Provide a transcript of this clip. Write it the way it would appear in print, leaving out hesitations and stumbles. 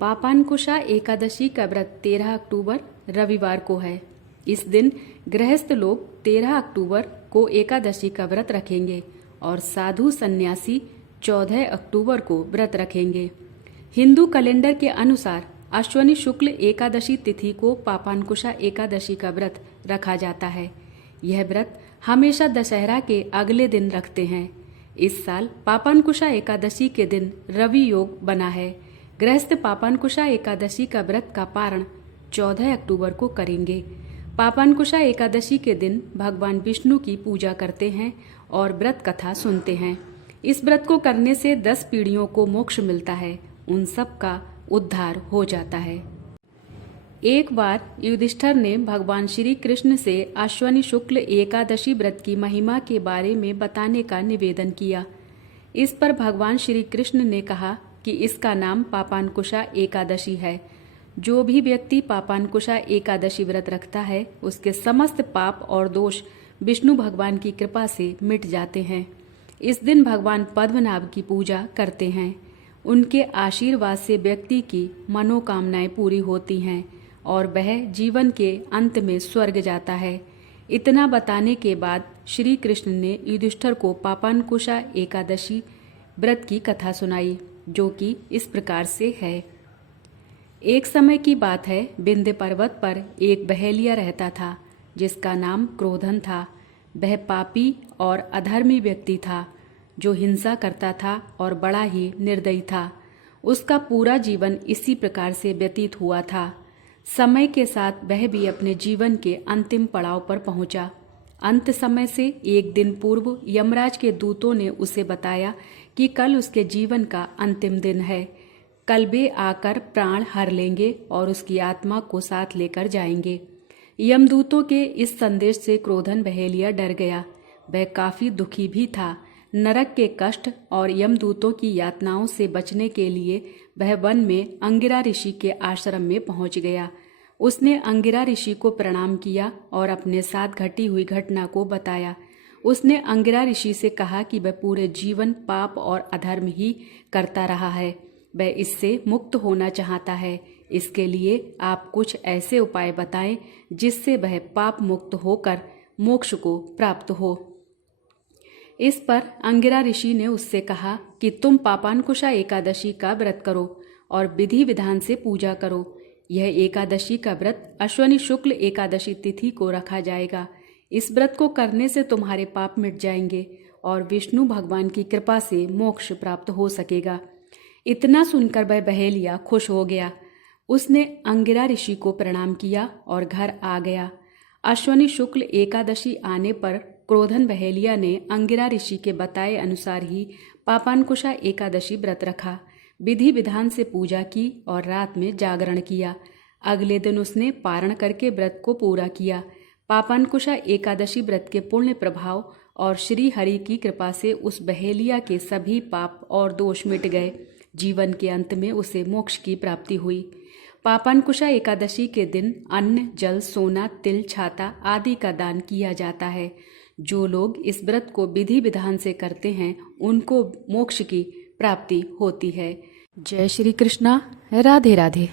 पापांकुशा एकादशी का व्रत 13 अक्टूबर रविवार को है। इस दिन गृहस्थ लोग 13 अक्टूबर को एकादशी का व्रत रखेंगे और साधु सन्यासी 14 अक्टूबर को व्रत रखेंगे। हिंदू कैलेंडर के अनुसार अश्विनी शुक्ल एकादशी तिथि को पापांकुशा एकादशी का व्रत रखा जाता है। यह व्रत हमेशा दशहरा के अगले दिन रखते हैं। इस साल पापांकुशा एकादशी के दिन रवि योग बना है। गृहस्थ पापांकुशा एकादशी का व्रत का पारण 14 अक्टूबर को करेंगे। पापांकुशा एकादशी के दिन भगवान विष्णु की पूजा करते हैं और व्रत कथा सुनते हैं। इस व्रत को करने से 10 पीढ़ियों को मोक्ष मिलता है, उन सब का उद्धार हो जाता है। एक बार युधिष्ठिर ने भगवान श्री कृष्ण से अश्विनी शुक्ल एकादशी व्रत की महिमा के बारे में बताने का निवेदन किया। इस पर भगवान श्री कृष्ण ने कहा कि इसका नाम पापांकुशा एकादशी है। जो भी व्यक्ति पापांकुशा एकादशी व्रत रखता है उसके समस्त पाप और दोष विष्णु भगवान की कृपा से मिट जाते हैं। इस दिन भगवान पद्मनाभ की पूजा करते हैं। उनके आशीर्वाद से व्यक्ति की मनोकामनाएं पूरी होती हैं और वह जीवन के अंत में स्वर्ग जाता है। इतना बताने के बाद श्री कृष्ण ने युधिष्ठिर को पापांकुशा एकादशी व्रत की कथा सुनाई, जो कि इस प्रकार से है। एक समय की बात है, विंध्य पर्वत पर एक बहेलिया रहता था जिसका नाम क्रोधन था। वह पापी और अधर्मी व्यक्ति था जो हिंसा करता था और बड़ा ही निर्दयी था। उसका पूरा जीवन इसी प्रकार से व्यतीत हुआ था। समय के साथ वह भी अपने जीवन के अंतिम पड़ाव पर पहुंचा। अंत समय से एक दिन पूर्व यमराज के दूतों ने उसे बताया कि कल उसके जीवन का अंतिम दिन है। कल वे आकर प्राण हर लेंगे और उसकी आत्मा को साथ लेकर जाएंगे। यमदूतों के इस संदेश से क्रोधन बहेलिया डर गया। वह काफी दुखी भी था। नरक के कष्ट और यमदूतों की यातनाओं से बचने के लिए वह वन में अंगिरा ऋषि के आश्रम में पहुंच गया। उसने अंगिरा ऋषि को प्रणाम किया और अपने साथ घटी हुई घटना को बताया। उसने अंगिरा ऋषि से कहा कि वह पूरे जीवन पाप और अधर्म ही करता रहा है। वह इससे मुक्त होना चाहता है। इसके लिए आप कुछ ऐसे उपाय बताएं जिससे वह पाप मुक्त होकर मोक्ष को प्राप्त हो। इस पर अंगिरा ऋषि ने उससे कहा कि तुम पापांकुशा एकादशी का व्रत करो और विधि विधान से पूजा करो। यह एकादशी का व्रत अश्विनी शुक्ल एकादशी तिथि को रखा जाएगा। इस व्रत को करने से तुम्हारे पाप मिट जाएंगे और विष्णु भगवान की कृपा से मोक्ष प्राप्त हो सकेगा। इतना सुनकर वह बहेलिया खुश हो गया। उसने अंगिरा ऋषि को प्रणाम किया और घर आ गया। अश्विनी शुक्ल एकादशी आने पर क्रोधन बहेलिया ने अंगिरा ऋषि के बताए अनुसार ही पापांकुशा एकादशी व्रत रखा। विधि विधान से पूजा की और रात में जागरण किया। अगले दिन उसने पारण करके व्रत को पूरा किया। पापांकुशा एकादशी व्रत के पुण्य प्रभाव और श्री हरि की कृपा से उस बहेलिया के सभी पाप और दोष मिट गए। जीवन के अंत में उसे मोक्ष की प्राप्ति हुई। पापांकुशा एकादशी के दिन अन्न, जल, सोना, तिल, छाता आदि का दान किया जाता है। जो लोग इस व्रत को विधि विधान से करते हैं उनको मोक्ष की प्राप्ति होती है। जय श्री कृष्णा। राधे राधे।